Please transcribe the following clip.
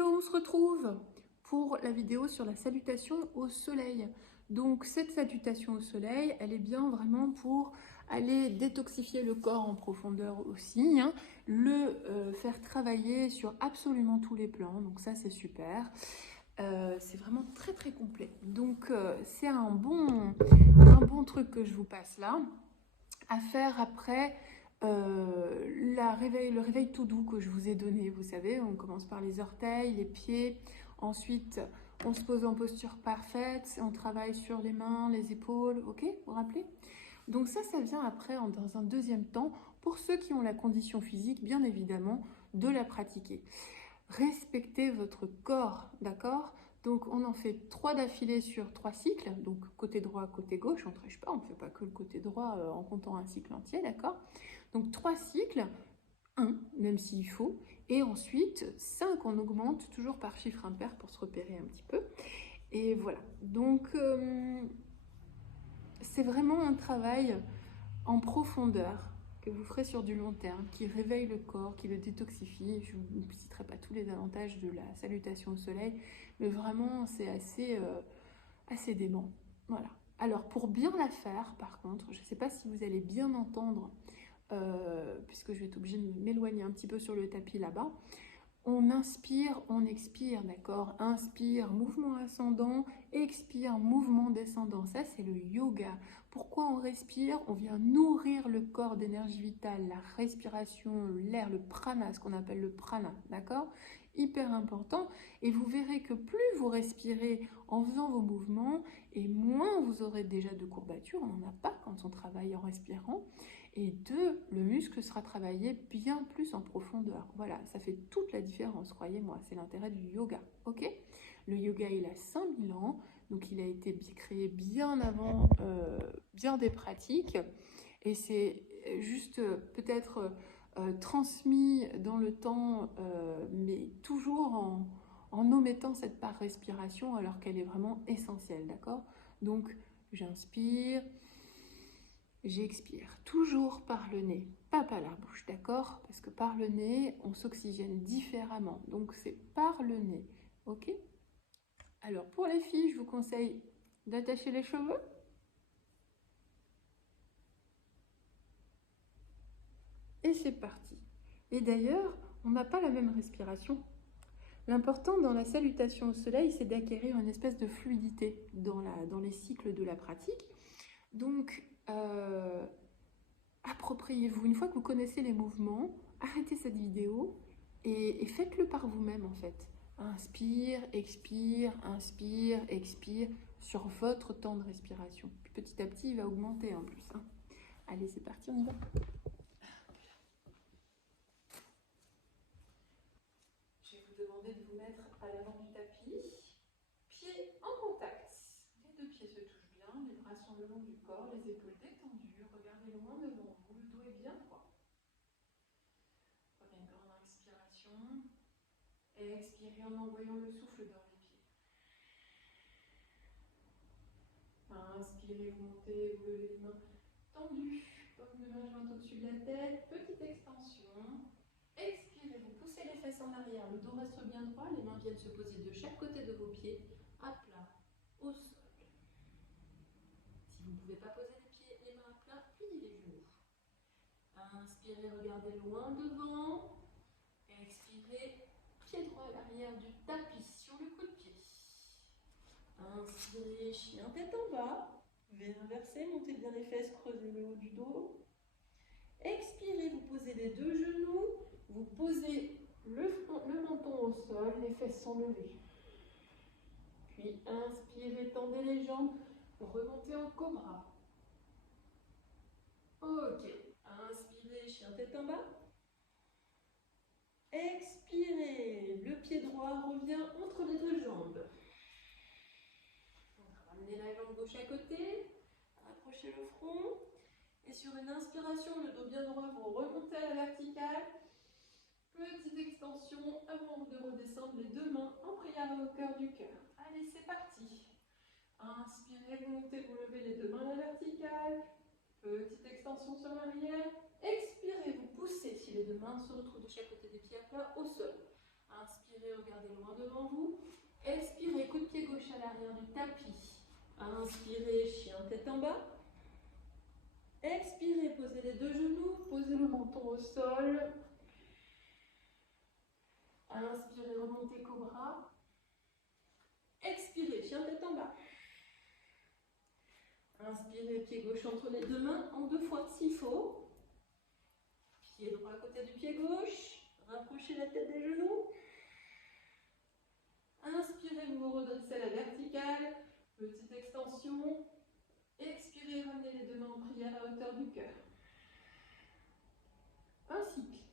Hello, on se retrouve pour la vidéo sur la salutation au soleil. Donc cette salutation au soleil, elle est bien vraiment pour aller détoxifier le corps en profondeur aussi, hein, faire travailler sur absolument tous les plans, donc ça c'est super. C'est vraiment très très complet. Donc c'est un bon truc que je vous passe là, à faire après le réveil tout doux que je vous ai donné. Vous savez, on commence par les orteils, les pieds, ensuite on se pose en posture parfaite, on travaille sur les mains, les épaules, ok, vous vous rappelez? Donc ça vient après dans un deuxième temps, pour ceux qui ont la condition physique, bien évidemment, de la pratiquer. Respectez votre corps, d'accord? Donc on en fait 3 d'affilée sur 3 cycles, donc côté droit, côté gauche, on ne triche pas, on ne fait pas que le côté droit en comptant un cycle entier, d'accord? Donc 3 cycles, 1, même s'il faut, et ensuite 5, on augmente, toujours par chiffre impair pour se repérer un petit peu. Et voilà, donc c'est vraiment un travail en profondeur que vous ferez sur du long terme, qui réveille le corps, qui le détoxifie. Je ne vous citerai pas tous les avantages de la salutation au soleil, mais vraiment c'est assez dément. Voilà. Alors pour bien la faire, par contre, je ne sais pas si vous allez bien entendre, puisque je vais être obligée de m'éloigner un petit peu sur le tapis là-bas. On inspire, on expire, d'accord? Inspire, mouvement ascendant, expire, mouvement descendant. Ça, c'est le yoga. Pourquoi on respire? On vient nourrir le corps d'énergie vitale, la respiration, l'air, le prana, ce qu'on appelle le prana, d'accord? Hyper important. Et vous verrez que plus vous respirez en faisant vos mouvements, et moins vous aurez déjà de courbatures. On n'en a pas quand on travaille en respirant. Et 2, le muscle sera travaillé bien plus en profondeur. Voilà, ça fait toute la différence, croyez-moi, c'est l'intérêt du yoga, ok? Le yoga, il a 5000 ans, donc il a été créé bien avant bien des pratiques, et c'est juste peut-être transmis dans le temps, mais toujours en omettant cette part respiration, alors qu'elle est vraiment essentielle, d'accord? Donc, j'inspire, j'expire, toujours par le nez, pas par la bouche, d'accord? Parce que par le nez, on s'oxygène différemment. Donc c'est par le nez, ok? Alors pour les filles, je vous conseille d'attacher les cheveux. Et c'est parti. Et d'ailleurs, on n'a pas la même respiration. L'important dans la salutation au soleil, c'est d'acquérir une espèce de fluidité dans les cycles de la pratique. Donc, appropriez-vous. Une fois que vous connaissez les mouvements, arrêtez cette vidéo et faites-le par vous-même en fait. Inspire, expire, sur votre temps de respiration. Puis petit à petit, il va augmenter en plus, hein. Allez, c'est parti, on y va. Je vais vous demander de vous mettre à l'avant du tapis, pieds en contact. Les 2 pieds se touchent bien, les bras sont le long du corps, les épaules détendues. Regardez loin devant vous, le dos est bien droit. Prenez une grande inspiration et expirez en envoyant le souffle dans les pieds. Inspirez, vous montez, vous levez les mains tendues, comme le main jointe au-dessus de la tête, petite extension. Expirez, vous poussez les fesses en arrière, le dos reste bien droit, les mains viennent se poser de chaque côté de vos pieds, à plat, au sol. Si vous ne pouvez pas poser les pieds, les mains à plat, pliez les genoux. Inspirez, regardez loin devant. Expirez, pied droit à l'arrière du tapis sur le coup de pied. Inspirez, chien tête en bas. V inversé, montez bien les fesses, creusez le haut du dos. Expirez, vous posez les 2 genoux, vous posez le menton au sol, les fesses sont levées. Puis inspirez, tendez les jambes, remontez en cobra. Ok, inspirez, chien tête en bas. Expirez, le pied droit revient entre les 2 jambes. Ramenez la jambe gauche à côté, rapprochez le front. Et sur une inspiration, le dos bien droit, vous remontez à la verticale. Petite extension avant de redescendre les 2 mains en prière au cœur du cœur. Allez, c'est parti. Inspirez, vous montez, vous levez les 2 mains à la verticale. Petite extension sur l'arrière. Expirez, vous poussez si les 2 mains se retrouvent de chaque côté des pieds à plat au sol. Inspirez, regardez loin devant vous. Expirez, coup de pied gauche à l'arrière du tapis. Inspirez, chien tête en bas. Expirez, posez les deux genoux, posez le menton au sol. Inspirez, remontez cobra. Expirez, chien tête en bas. Inspirez, pied gauche entre les deux mains, en 2 fois s'il faut. Pied droit à côté du pied gauche. Rapprochez la tête des genoux. Inspirez, vous vous redressez à la verticale. Petite extension. Expirez, ramenez les deux mains en prière à hauteur du cœur. Un cycle.